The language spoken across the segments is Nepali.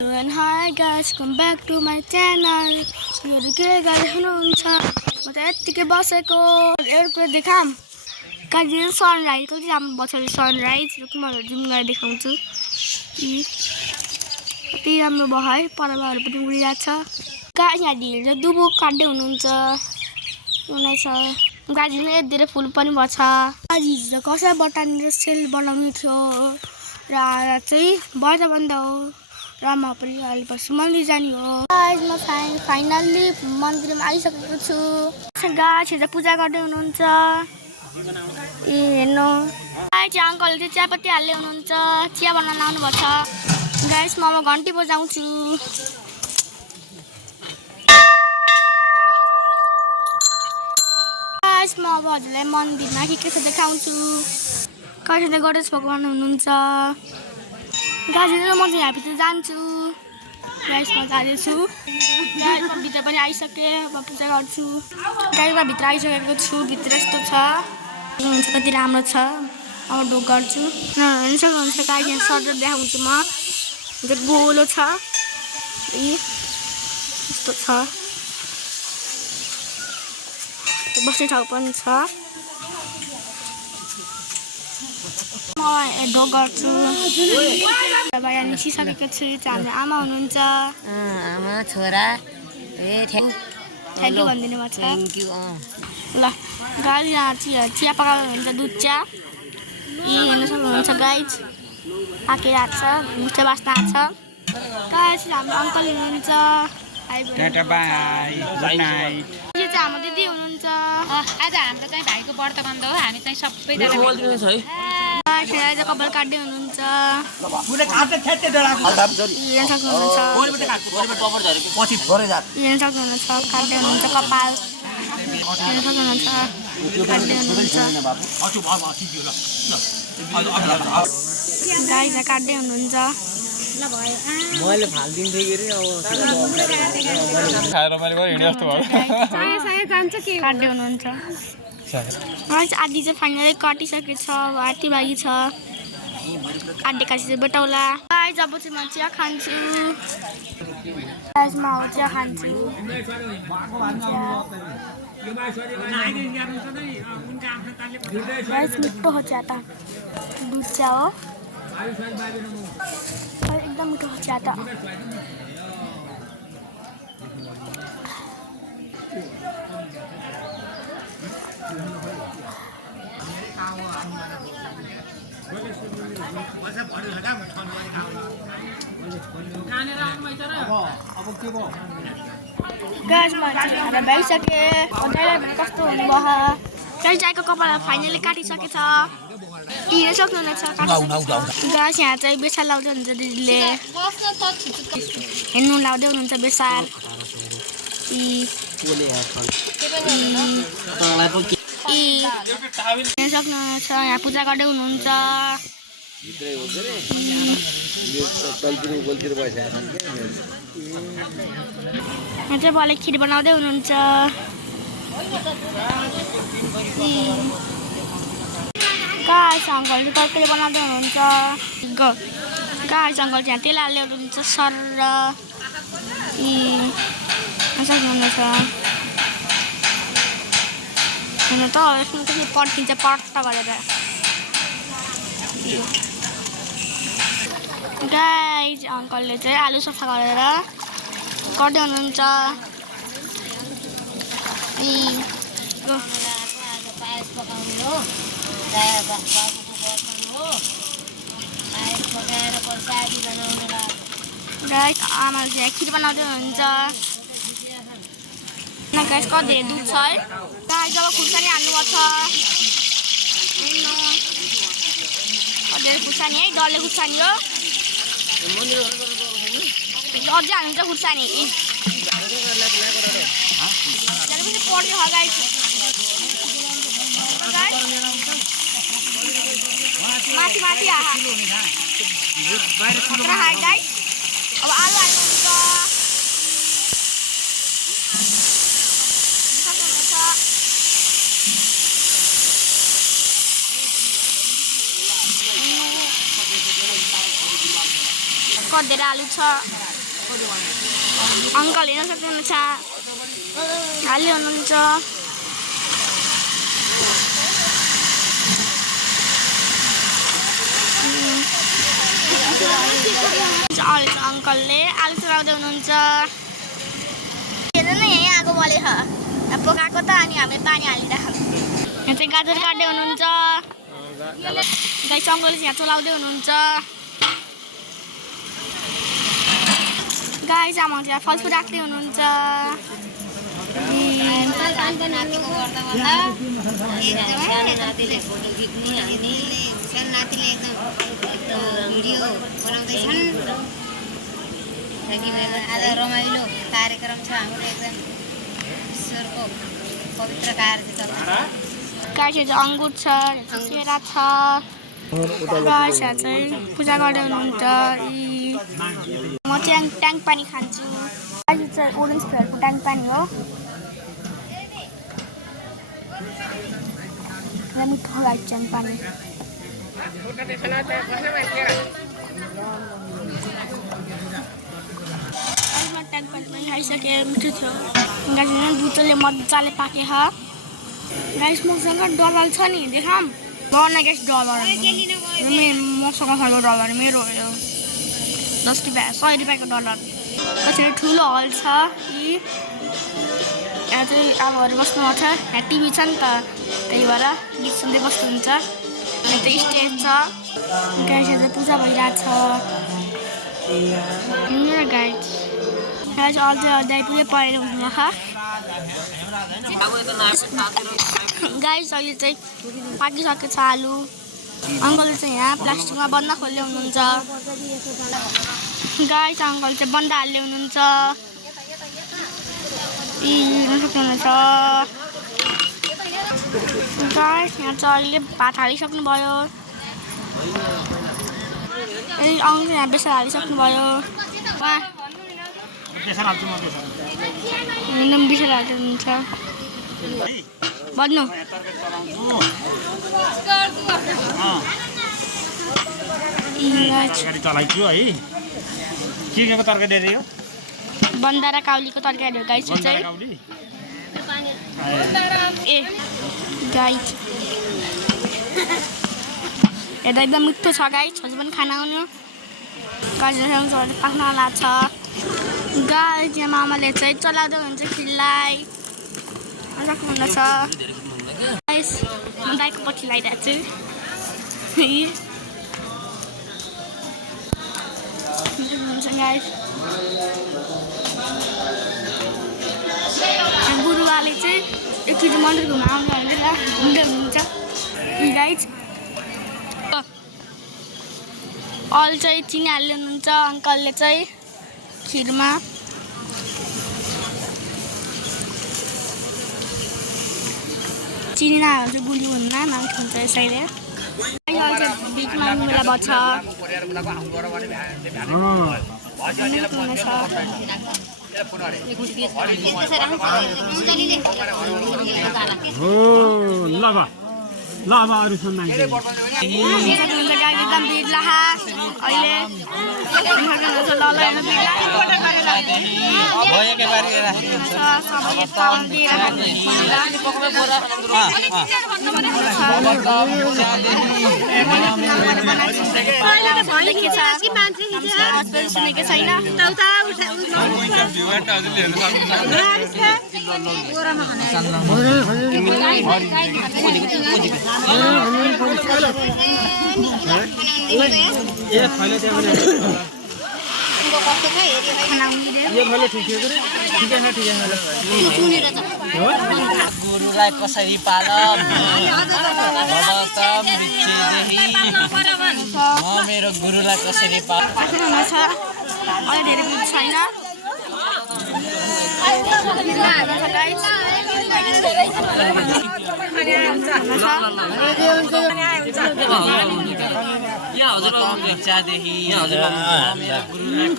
And hi guys, come back to my channel. मेरो के गाडी हुनुहुन्छ म त यतिकै बसेको एउटा देखाम काजी सनराइज कति राम्रो बसेको सनराइज र म जुम गरेर देखाउँछु कति राम्रो भयो है परबाहरू पनि उडिरहेछ गाडी यहाँ ढिलो दुबो काट्दै हुनुहुन्छ उनै छ गाडीले धेरै फुल पनि भछ आज हिजो कसै बटानी र सेल बनाउनु थियो र आज चाहिँ बर्दा बन्द हो रामा पनि अलि पछि मन्दिर जाने हो गाइस म फाइनल्ली मन्दिरमा आइसकेको छु गाइस हिजो पूजा गर्दै हुनुहुन्छ ए हेर्नु गाइस अङ्कलले चाहिँ चियापत्ती हाल्दै हुनुहुन्छ चिया बनाउन आउनु भएको छ गाइस म घन्टी बजाउँछु गाइस म अब हजुरलाई मन्दिरमा के छ देखाउँछु गाइस गणेश भगवान हुनुहुन्छ गाइस म चाहिँ यहाँ भित्र जान्छु गाइस म जाँदैछु गाइस म भित्र पनि आइसकेँ अब पूजा गर्छु गाइस म भित्र आइसकेको छु भित्र यस्तो छ कति राम्रो छ अब ढोक गर्छु सक्नुहुन्छ गाइस यहाँ सर देखाउँछु म गोलो छ यस्तो छ बस्ने ठाउँ पनि छ म ढोक गर्छु यहाँ निस्किसकेको छु हाम्रो आमा हुनुहुन्छ आमा छोरा थ्याङ्क यू भनिदिनु भएको छ थ्याङ्क यू ल गाडी यहाँ चिया पकाएको हुन्छ दुध चिया हेर्नु सक्नुहुन्छ गाइस पाकिरहेको छ मिठो बास्ना आएको छ गाइस हाम्रो अङ्कल हुनुहुन्छ टाटा बाई गुड नाइट यो चाहिँ हाम्रो दिदी हुनुहुन्छ आज हाम्रो चाहिँ भाइको व्रत बन्द हो हामी चाहिँ सबैजना आज कपाल काट्दै हुनुहुन्छ हेर्न सक्नुहुन्छ काट्दै हुनुहुन्छ कपाल हेर्न सक्नुहुन्छ काट्दै हुनुहुन्छ गाई चाहिँ काट्दै हुनुहुन्छ मैले फाल्दिन्थे के रे अब खाएर मैले गरे हिँडे जस्तो भयो काट्दै हुनुहुन्छ आधी चाहिँ फाइनली काटिसकेछ आधी बाँकी छ आधी काटी चाहिँ बेटाउला गाइस अब चाहिँ म चिया खान्छु गाइस म चिया खान्छु गाइस मिठो हो चिया त दुध चिया हो एकदम मिठो हो चिया त गाइस म खाना भइसके कस्तो हुनुभयो गाइस चायको कपाल फाइनली काटिसकेछ हेर्न सक्नुहुनेछ गाइस यहाँ चाहिँ बेसार लाउँदै हुनुहुन्छ दिदीले हेर्नु लाउँदै हुनुहुन्छ बेसार हेर्न सक्नुहुन्छ यहाँ पूजा गर्दै हुनुहुन्छ यहाँ चाहिँ बले खिर बनाउँदै हुनुहुन्छ गाइस अङ्कलले तरकारी बनाउँदै हुनुहुन्छ गाइस अङ्कल चाहिँ तेल हाल्दै हुनुहुन्छ सर सक्नुहुनेछ हुन त यसमा चाहिँ पर्खिन्छ पट्ट गरेर गाइस अङ्कलले चाहिँ आलु सफा गरेर गर्दै हुनुहुन्छ गाइस आमाले चाहिँ खिर बनाउँदै हुनुहुन्छ गाइस कति धेरै दुध छ है गाइस जब खुर्सानी हाल्नुपर्छ धेरै खुर्सानी है डल्ले खुर्सानी हो अझै हाल्नुहुन्छ खुर्सानी पढ्यो गाइस माथि माथि गाइस अब आलु हाल्नुहुन्छ कति धेरै आलु छ अङ्कल हेर्न सक्नुहुन्छ हाल्दै हुनुहुन्छ अङ्कलले आलु चलाउँदै हुनुहुन्छ हेर्नु न यहीँ आगो बलेछ पकाएको त अनि हामीले पानी हालिरहेको यहाँ चाहिँ गाजर काट्दै हुनुहुन्छ गाई अङ्कलले चाहिँ यहाँ चलाउँदै हुनुहुन्छ गाई चामल चाहिँ फलफुल राख्दै हुनुहुन्छ आज रमाइलो कार्यक्रम छ हाम्रो एकदम ईश्वरको पवित्र कार्य छ गाई चाहिँ अङ्गुर छ केरा छ गाई चाहिँ पूजा गर्दै हुनुहुन्छ म चाहिँ ट्याङ्क पानी खान्छु गाई चाहिँ ओरेन्ज फ्लेभरको ट्याङ्क पानी हो मिठो गाई ट्याङ्क पानी ट्याङ्क पानी पनि खाइसकेँ मिठो थियो गाई दुधले मजाले पाकेछ गाइस मसँग डलर छ नि देखाम गर्न गाइस डलर मसँग छ डलर मेरो हो 10 रुपियाँ 100 रुपियाँको डलर पछाडि ठुलो हल छ यहाँ चाहिँ आमाहरू बस्नुपर्छ यहाँ टिभी छ नि त त्यही भएर गीत सुन्दै बस्नुहुन्छ यहाँ चाहिँ स्टेज छ गाइस चाहिँ पूजा भइरहेछ गाइस गाइस अझै पुरै पढेर हुनुभएको गाइस अहिले चाहिँ पाकिसकेको छ आलु अङ्कलले चाहिँ यहाँ प्लास्टिकमा बन्दा खोल्दै हुनुहुन्छ गाइस अङ्कल चाहिँ बन्दा हाल्दै हुनुहुन्छ सक्नुहुन्छ गाइस यहाँ चाहिँ अहिले भात हालिसक्नुभयो अङ्कल यहाँ बेसार हालिसक्नुभयो बेसार हाल्दै हुनुहुन्छ भन्नु चलाइछु है के तरकारी हो बन्दा र काउलीको तरकारी हो गाइस चाहिँ ए गाइस हेर्दा एकदम मिठो छ गाइस छोरी पनि खाना आउनु गाइस पाक्न लाग्छ गाइस यहाँ मामाले चाहिँ चलाउँदै हुन्छ खिरलाई सक्नुहुनेछ गाइस म दाइको पछि लगाइरहेको छु गाइस गुरुवाले चाहिँ एकचोटि मन्दिर घुम्न आउनु हुँदै हुनुहुन्छ गाइस अल चाहिँ चिनी हाल्दै हुनुहुन्छ अङ्कलले चाहिँ खिरमा चिनी नहाल्नु चाहिँ गुलियो हुन्न मान्छे हुन्छ यसैले बिचमा मेला बच्छ एकदम भिड लाहा अहिले सुनेको छैन गुरुलाई कसरी पालम मेरो गुरुलाई कसरी पालम धेरै भिड छैन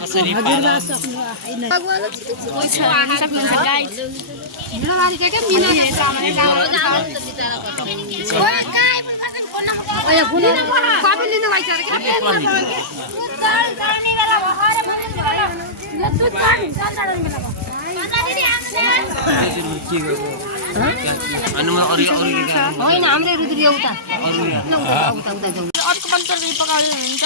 कसरी होइन हाम्रै रुद्री उता अर्को पनि तरकारी पकाउँदै हुनुहुन्छ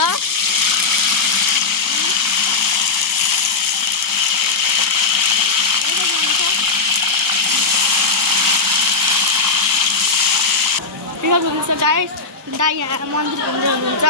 गाइस दाइ यहाँ मन्दिर घुम्दै हुनुहुन्छ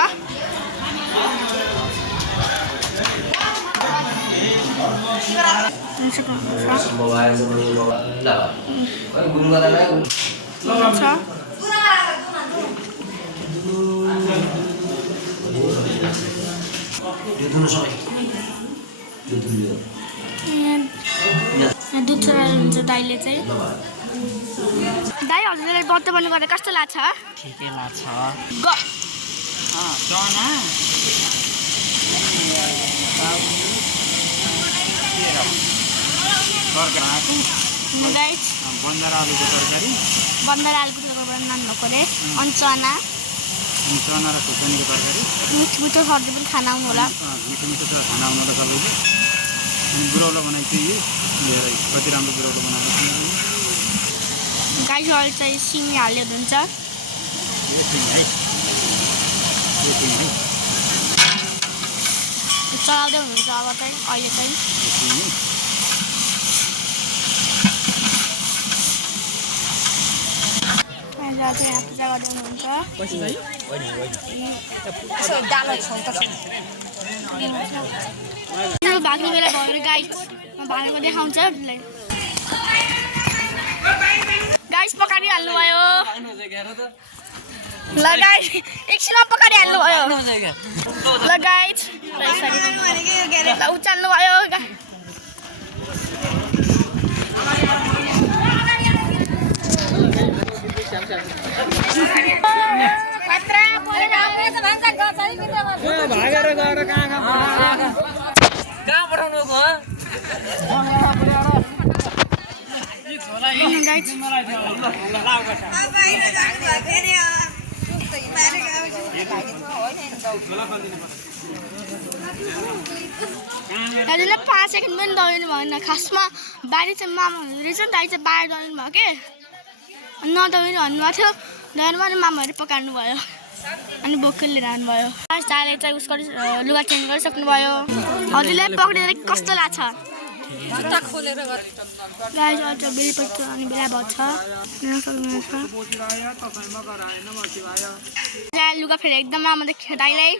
दुध चढाउनुहुन्छ दाइले चाहिँ दाइ हजुरलाई व्रत बन्नु गर्दा कस्तो लाग्छ ठिकै लाग्छ चना तरकारी गाइस बन्दार आलुको तरकारी बन्दार आलुको तरकारी नाम नपरे अनि चना चना र खुर्सानीको तरकारी मिठो मिठो सब्जी पनि खान आउनु होला मिठो मिठो कुरा खाना आउनु होला सबैले अनि गुरौलो बनाएको थिएँ धेरै कति राम्रो गुरौलो बनाएको थिएँ गाई अहिले चाहिँ सिमी हाल्दै हुनुहुन्छ चलाउँदै हुनुहुन्छ अब चाहिँ अहिले चाहिँ राजा यहाँ पूजा गर्दै हुनुहुन्छ भाग्ने बेला भयो गाई भागेको देखाउँछ गाइस पकाइहाल्नुभयो ल गाइस एकछिनमा पकाइहाल्नुभयो ल गाइस उचाल्नुभयो भागेर गएर कहाँ पठाउनु दाजुले 5 सेकेन्ड पनि दौडिनु भएन खासमा बारी चाहिँ मामाहरूले चाहिँ दाइ चाहिँ बाहिर दौडिनु भयो के नदौडिनु भन्नुभएको थियो दौडमा अनि मामाहरू पकाउनु भयो अनि बोक्कै लिएर आउनुभयो दाइले चाहिँ उसको लुगा चेन्ज गरिसक्नुभयो हजुरले पक्रिँदा कस्तो लाग्छ गाई अझ बेलपत्र अनि बेला भएको छ लुगा फेरि एकदम राम्रो देखियो दाइलाई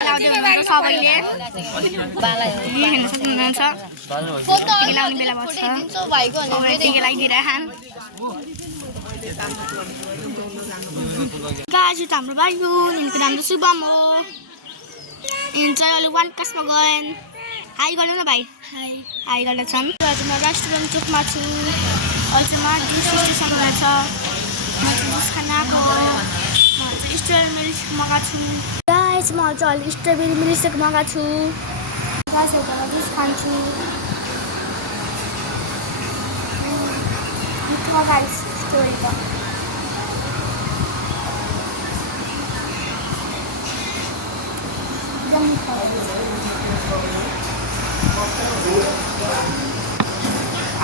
लाउँदै हुनुहुन्छ सबैले हेर्न सक्नुहुन्छ लाउने बेला भएको छ टिका लगाइदिइरहन् गाई त हाम्रो भाइ हो यिनको नाम त शुभम हो यिन चाहिँ अहिले 1 क्लासमा गएन हाई गर्नु न भाइ हाई गर्नेछन् आज म रेस्टुरेन्ट चोकमा छु अहिले चाहिँ म जुस स्टेसनमा छ म चाहिँ जुस खान आएको म चाहिँ स्ट्रबेरी मिल्क मगाएको छु गाइस म चाहिँ अहिले स्ट्रबेरी मिल्क मगाएको छु गाइस एउटा जुस खान्छु मिठो गाइस स्टोरी त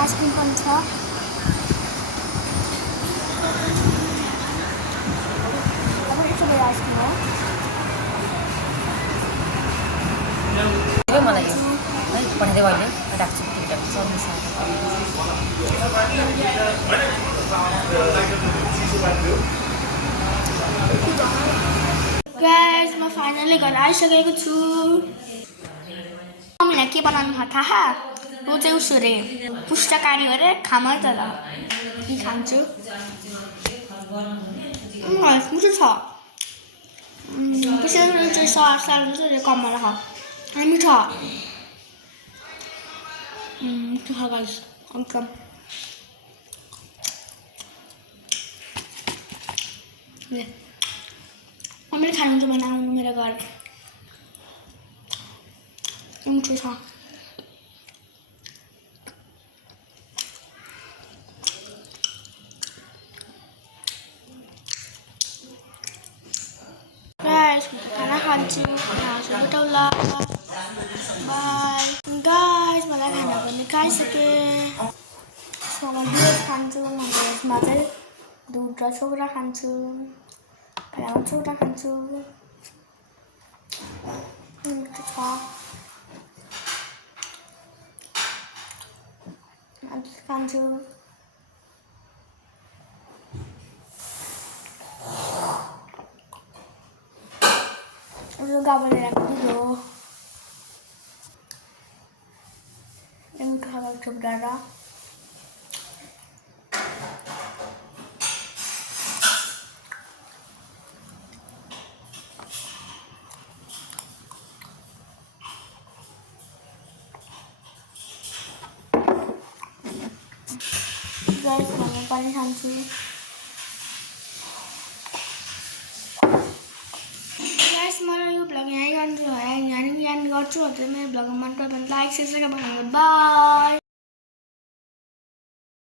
आइसक्रिम पनि छ अब के भयो आइसक्रिम हो मलाई यो है पठाइदिएको अहिले राख्छु गाइस म फाइनली घर आइसकेको छु मम्मीलाई के बनाउनु भयो थाहा ऊ चाहिँ उसो रे पुस्तकारी हो रे खामा त ल कि खान्छु मिठो छ त्यसरी चाहिँ सार्नु चाहिँ कमला खा मिठो मिठो गाइस एकदम मम्मीले खानुहुन्छ भने आउनु मेरो घर मिठो छ खाना खान्छु खाना बाई गाइस मलाई खाना पनि खाइसकेँ म दुध खान्छु म यसमा चाहिँ दुध र सोडा खान्छु पहिला सोडा खान्छु मिठो छ खान्छु गाउँले राखेको दुध हो मिठो खाएको थुप्राएर गाइस म पनि खान्छु गाइस मलाई यो भ्लग यहीँ गर्छु यहाँ गर्छु मेरो भ्लग मन पर्यो भने लाइक शेयर गरेर बनाउनु बाइ